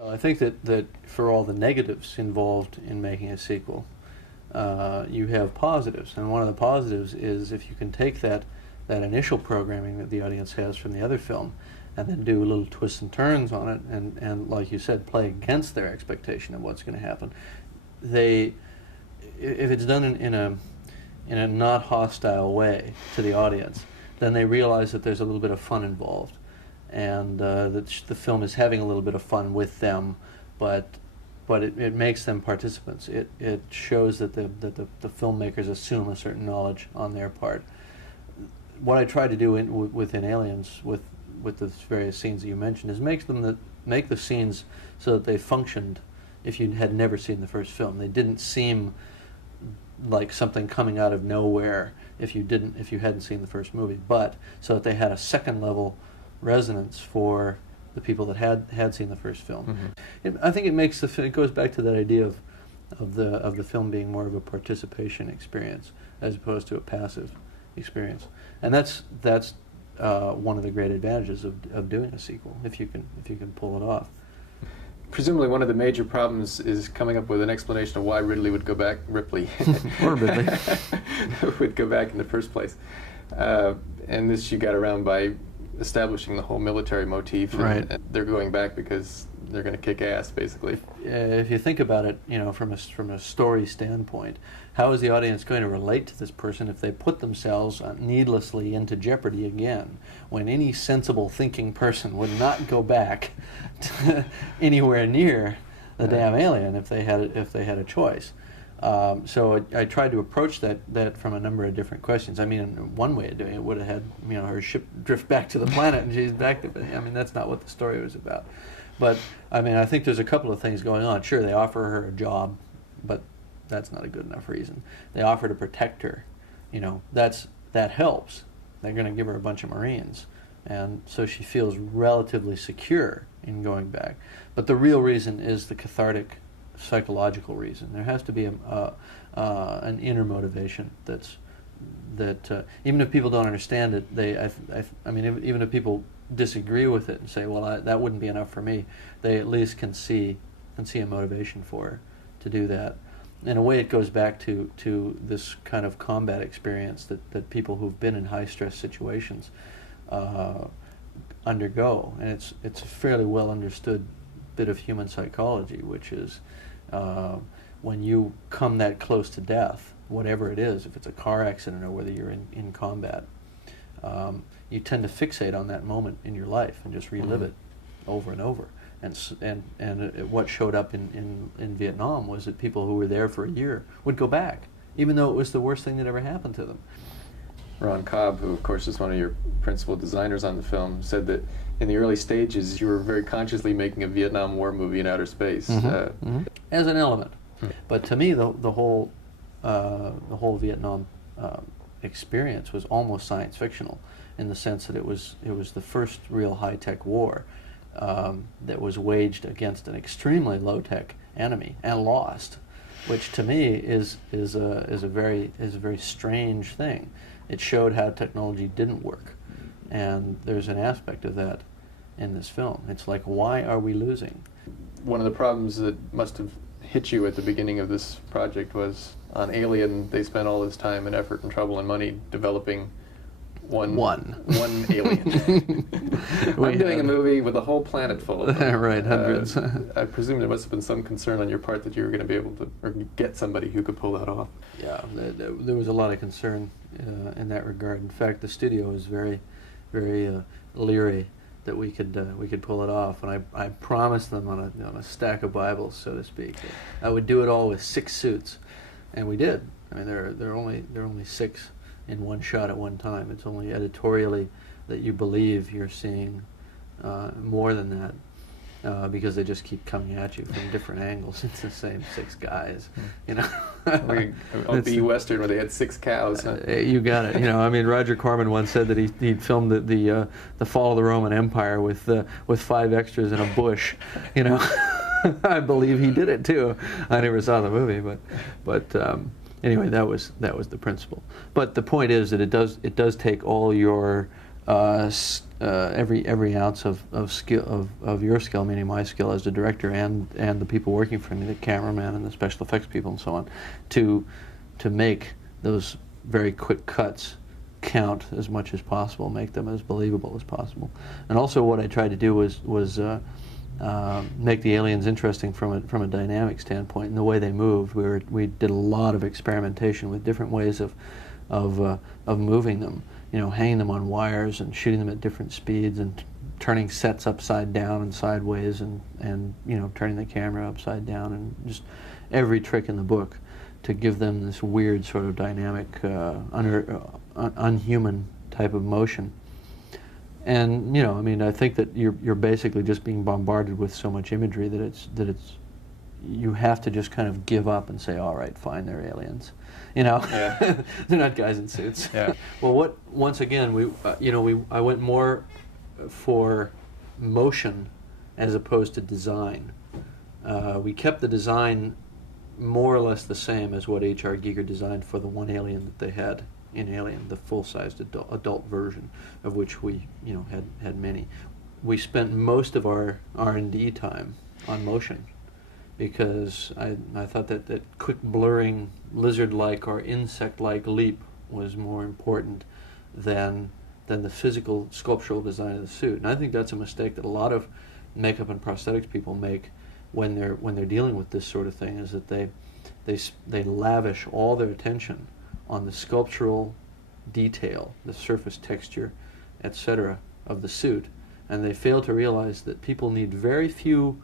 Well, I think that for all the negatives involved in making a sequel, you have positives, and one of the positives is if you can take that initial programming that the audience has from the other film, and then do little twists and turns on it, and like you said, play against their expectation of what's going to happen. If it's done in a not hostile way to the audience, then they realize that there's a little bit of fun involved, and that the film is having a little bit of fun with them, but it makes them participants. It shows that the filmmakers assume a certain knowledge on their part. What I try to do within Aliens, with the various scenes that you mentioned, is make the scenes so that they functioned if you had never seen the first film. They didn't seem like something coming out of nowhere if you hadn't seen the first movie, but so that they had a second level resonance for the people that had seen the first film. Mm-hmm. I think it goes back to that idea of the film being more of a participation experience as opposed to a passive experience, and that's one of the great advantages of doing a sequel, if you can pull it off. Presumably one of the major problems is coming up with an explanation of why Ripley would go back would go back in the first place. And this you got around by establishing the whole military motif. Right. And they're going back because they're going to kick ass, basically. If you think about it, from a story standpoint, how is the audience going to relate to this person if they put themselves needlessly into jeopardy again, when any sensible thinking person would not go back to anywhere near the damn alien if they had a choice? So I tried to approach that from a number of different questions. I mean, one way of doing it would have had her ship drift back to the planet and she's back to. I mean, that's not what the story was about. But I mean, I think there's a couple of things going on. Sure, they offer her a job, but that's not a good enough reason. They offer to protect her. That helps. They're going to give her a bunch of Marines, and so she feels relatively secure in going back. But the real reason is the cathartic, psychological reason. There has to be an inner motivation that even if people don't understand it, I mean, even if people disagree with it and say, well, that wouldn't be enough for me, they at least can see a motivation for her to do that. In a way, it goes back to this kind of combat experience that people who've been in high-stress situations undergo, and it's a fairly well understood bit of human psychology, which is when you come that close to death, whatever it is, if it's a car accident or whether you're in combat, you tend to fixate on that moment in your life and just relive it over and over. And what showed up in Vietnam was that people who were there for a year would go back, even though it was the worst thing that ever happened to them. Ron Cobb, who of course is one of your principal designers on the film, said that in the early stages you were very consciously making a Vietnam War movie in outer space. As an element. But to me, the whole Vietnam experience was almost science fictional, in the sense that it was the first real high-tech war that was waged against an extremely low-tech enemy and lost, which to me is a very strange thing. It showed how technology didn't work, and there's an aspect of that in this film. It's like, why are we losing? One of the problems that must have hit you at the beginning of this project was on Alien. They spent all this time and effort and trouble and money developing one alien. I'm doing a movie with a whole planet full of them. Right, hundreds. I presume there must have been some concern on your part that you were going to be able to, or get somebody who could pull that off. Yeah, there was a lot of concern in that regard. In fact, the studio was very, very leery that we could pull it off, and I promised them on a stack of Bibles, so to speak, that I would do it all with 6 suits, and we did. I mean, there are only 6 in one shot at one time. It's only editorially that you believe you're seeing more than that, because they just keep coming at you from different angles. It's the same 6 guys, I'll be Western where they had 6 cows. Huh? You got it. I mean, Roger Corman once said that he'd filmed the fall of the Roman Empire with 5 extras in a bush. I believe he did it too. I never saw the movie, but anyway, that was the principle. But the point is that it does take all your every ounce of skill of your skill, meaning my skill as the director and the people working for me, the cameraman and the special effects people and so on, to make those very quick cuts count as much as possible, make them as believable as possible. And also what I tried to do was make the aliens interesting from a dynamic standpoint in the way they moved. We did a lot of experimentation with different ways of moving them. You know, hanging them on wires and shooting them at different speeds and turning sets upside down and sideways and you know, turning the camera upside down, and just every trick in the book to give them this weird sort of dynamic, unhuman type of motion. And you know, I mean, I think that you're basically just being bombarded with so much imagery that it's you have to just kind of give up and say, all right, fine, they're aliens. You know, Yeah. they're not guys in suits. Yeah. Well, once again, I went more for motion as opposed to design. We kept the design more or less the same as what H.R. Giger designed for the one alien that they had in Alien, the full-sized adult version, of which we, you know, had many. We spent most of our R&D time on motion, because I thought that quick blurring lizard-like or insect-like leap was more important than the physical sculptural design of the suit. And I think that's a mistake that a lot of makeup and prosthetics people make when they're dealing with this sort of thing, is that they lavish all their attention on the sculptural detail, the surface texture, etc. of the suit, and they fail to realize that people need very few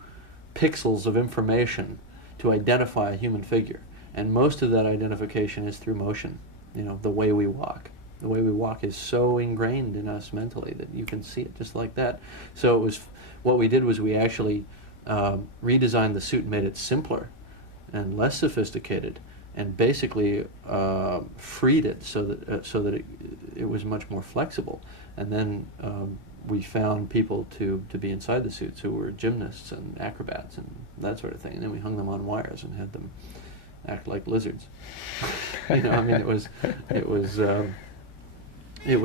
pixels of information to identify a human figure, and most of that identification is through motion. You know, the way we walk. The way we walk is so ingrained in us mentally that you can see it just like that. So it was, what we did was we actually redesigned the suit and made it simpler and less sophisticated, and basically freed it so that it was much more flexible. And then we found people to be inside the suits who were gymnasts and acrobats and that sort of thing. And then we hung them on wires and had them act like lizards. You know, I mean, it was a, you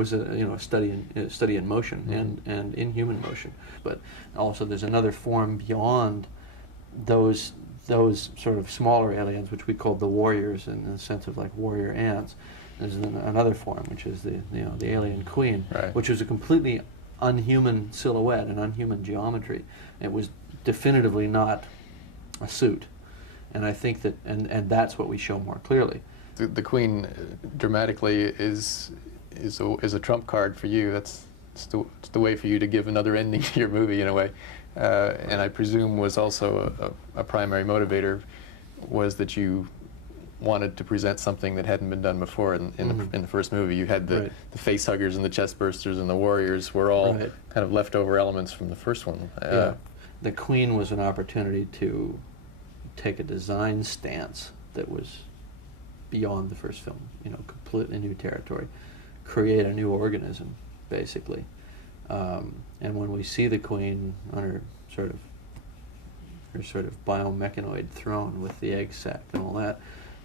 know, a study in motion, Mm-hmm. and in human motion. But also there's another form beyond those sort of smaller aliens, which we called the warriors, in the sense of like warrior ants. There's another form, which is the alien queen, Right. which was a completely unhuman silhouette and unhuman geometry. It was definitively not a suit, and I think that and that's what we show more clearly. The queen dramatically is a trump card for you. It's the way for you to give another ending to your movie, in a way. And I presume was also a primary motivator, was that you wanted to present something that hadn't been done before. In the first movie, you had the face huggers and the chest bursters, and the warriors were all kind of leftover elements from the first one. Yeah. The queen was an opportunity to take a design stance that was beyond the first film, you know, completely new territory, create a new organism, basically. And when we see the queen on her sort of biomechanoid throne with the egg sac and all that,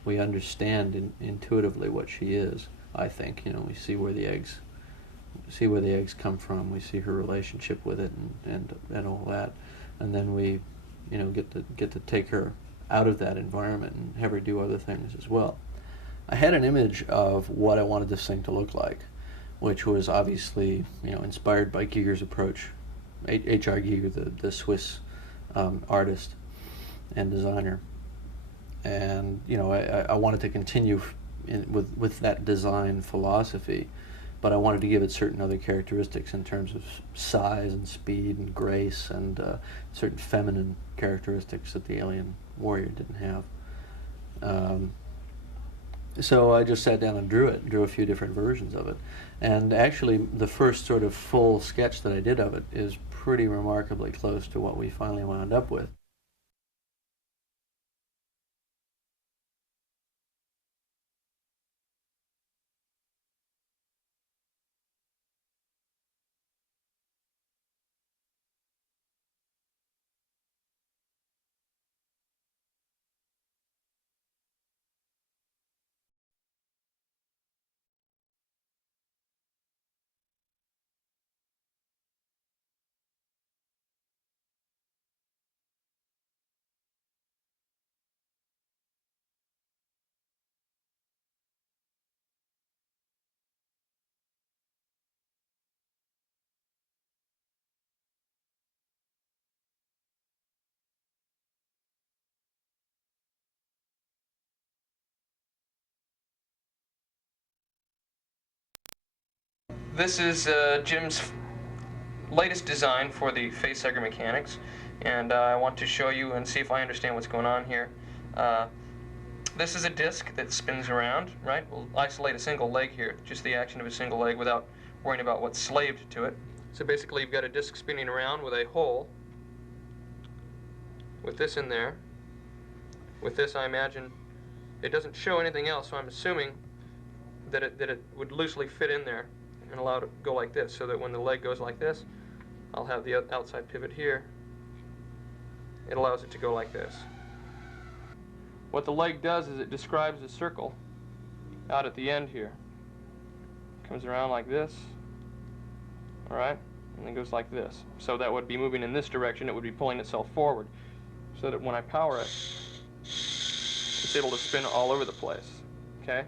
we understand intuitively what she is. I think, you know, we see where the eggs come from. We see her relationship with it and all that, and then we, you know, get to take her out of that environment and have her do other things as well. I had an image of what I wanted this thing to look like, which was obviously, you know, inspired by Giger's approach. H.R. Giger, the Swiss artist and designer. And, you know, I wanted to continue with that design philosophy, but I wanted to give it certain other characteristics in terms of size and speed and grace, and certain feminine characteristics that the alien warrior didn't have. So I just sat down and drew a few different versions of it. And actually, the first sort of full sketch that I did of it is pretty remarkably close to what we finally wound up with. This is Jim's latest design for the phase segger mechanics, and I want to show you and see if I understand what's going on here. This is a disc that spins around, right? We'll isolate a single leg here, just the action of a single leg without worrying about what's slaved to it. So basically you've got a disc spinning around with a hole, with this in there. With this, I imagine, it doesn't show anything else, so I'm assuming that it would loosely fit in there and allow it to go like this, so that when the leg goes like this, I'll have the outside pivot here. It allows it to go like this. What the leg does is it describes a circle out at the end here. Comes around like this, all right, and then goes like this. So that would be moving in this direction. It would be pulling itself forward, so that when I power it, it's able to spin all over the place, okay?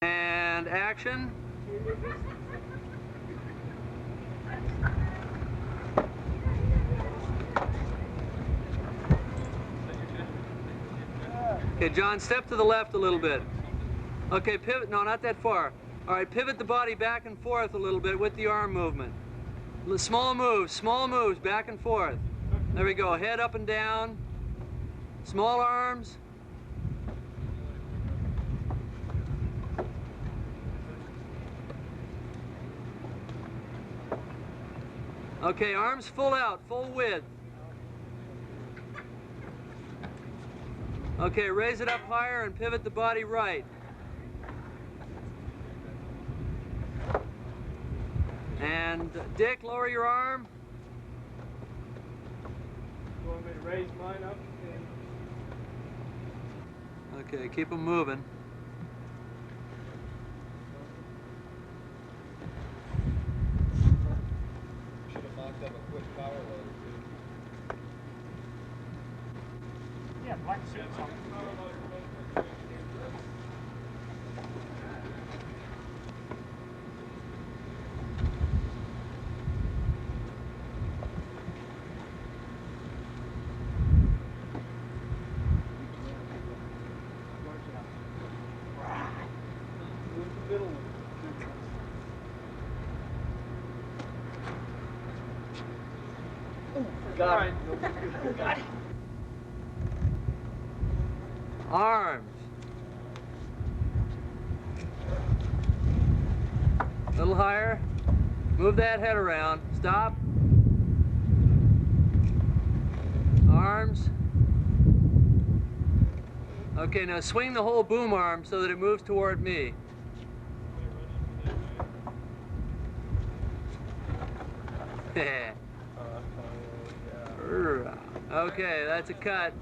And action. Okay, John, step to the left a little bit. Okay, pivot, no, not that far. All right, pivot the body back and forth a little bit with the arm movement. Small moves, back and forth. There we go, head up and down. Small arms. Okay, arms full out, full width. Okay, raise it up higher and pivot the body right. And Dick, lower your arm. You want me to raise mine up? Okay, keep them moving. Should have mocked up a quick power loader too. Yeah, black suits on. Got it. Got it. Arms. A little higher. Move that head around. Stop. Arms. Okay, now swing the whole boom arm so that it moves toward me. Okay, that's a cut.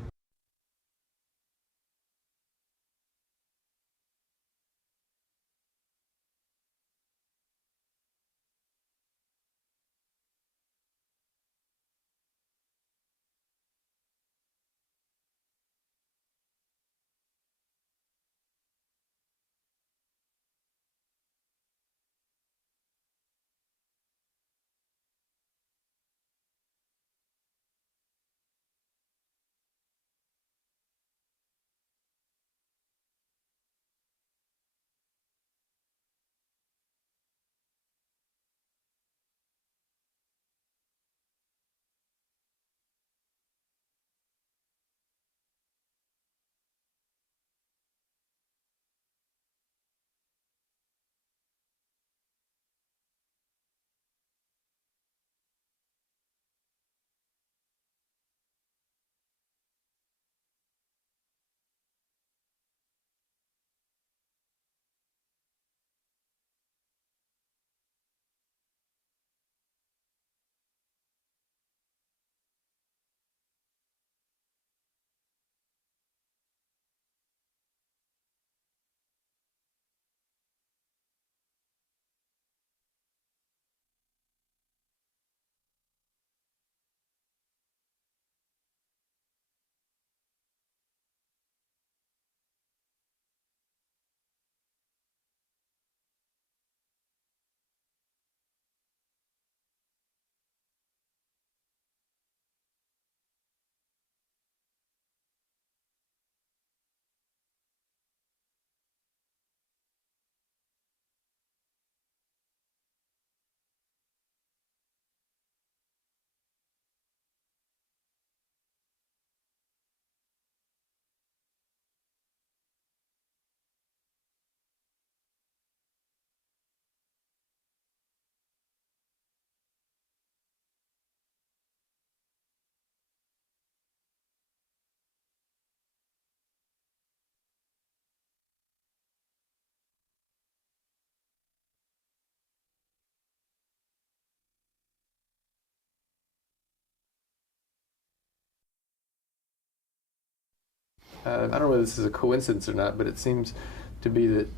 I don't know whether this is a coincidence or not, but it seems to be that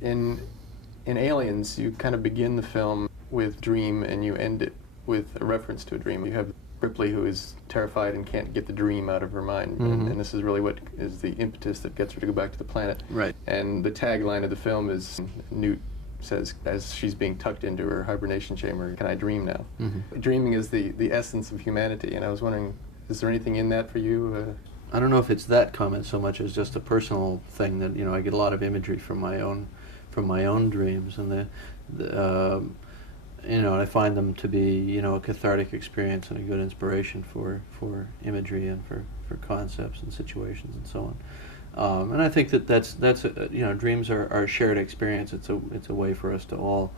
in Aliens, you kind of begin the film with dream and you end it with a reference to a dream. You have Ripley, who is terrified and can't get the dream out of her mind, and this is really what is the impetus that gets her to go back to the planet. Right. And the tagline of the film is, Newt says, as she's being tucked into her hibernation chamber, "Can I dream now?" Dreaming is the essence of humanity, and I was wondering, is there anything in that for you? I don't know if it's that comment so much as just a personal thing that, you know, I get a lot of imagery from my own dreams, and you know, I find them to be, you know, a cathartic experience and a good inspiration for imagery and for concepts and situations and so on. And I think that's you know, dreams are a shared experience. It's a way for us to all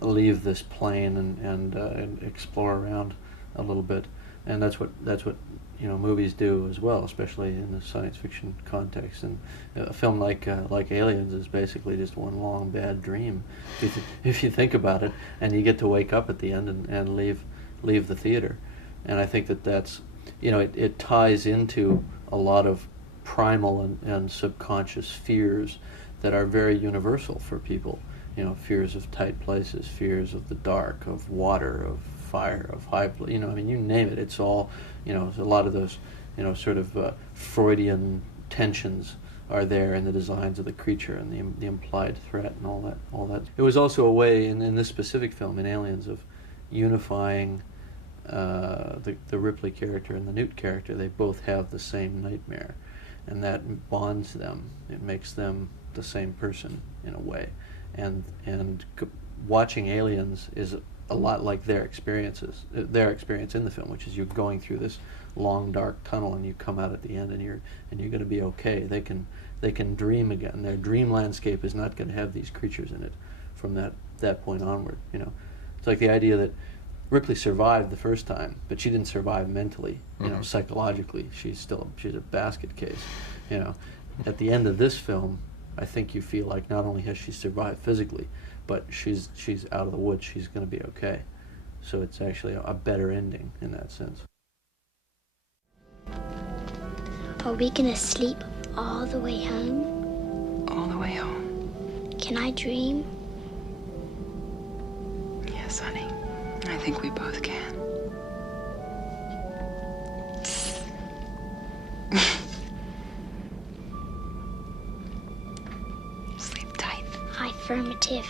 leave this plane and explore around a little bit, and that's what you know, movies do as well, especially in the science fiction context. And a film like Aliens is basically just one long bad dream, if you think about it, and you get to wake up at the end and leave the theater. And I think that's, you know, it ties into a lot of primal and subconscious fears that are very universal for people. You know, fears of tight places, fears of the dark, of water, of fire, of you know, I mean, you name it. It's all, you know, a lot of those, you know, sort of Freudian tensions are there in the designs of the creature and the implied threat and all that. It was also a way in this specific film, in Aliens, of unifying the Ripley character and the Newt character. They both have the same nightmare, and that bonds them. It makes them the same person in a way. And watching Aliens is a lot like their experience in the film, which is you're going through this long dark tunnel and you come out at the end and you're going to be okay. They can dream again. Their dream landscape is not going to have these creatures in it from that point onward. You know, it's like the idea that Ripley survived the first time, but she didn't survive mentally. You know, psychologically, she's a basket case. You know, at the end of this film, I think you feel like not only has she survived physically, but she's out of the woods. She's going to be okay. So it's actually a better ending in that sense. Are we going to sleep all the way home? All the way home. Can I dream? Yes, honey. I think we both can. Sleep tight. Affirmative.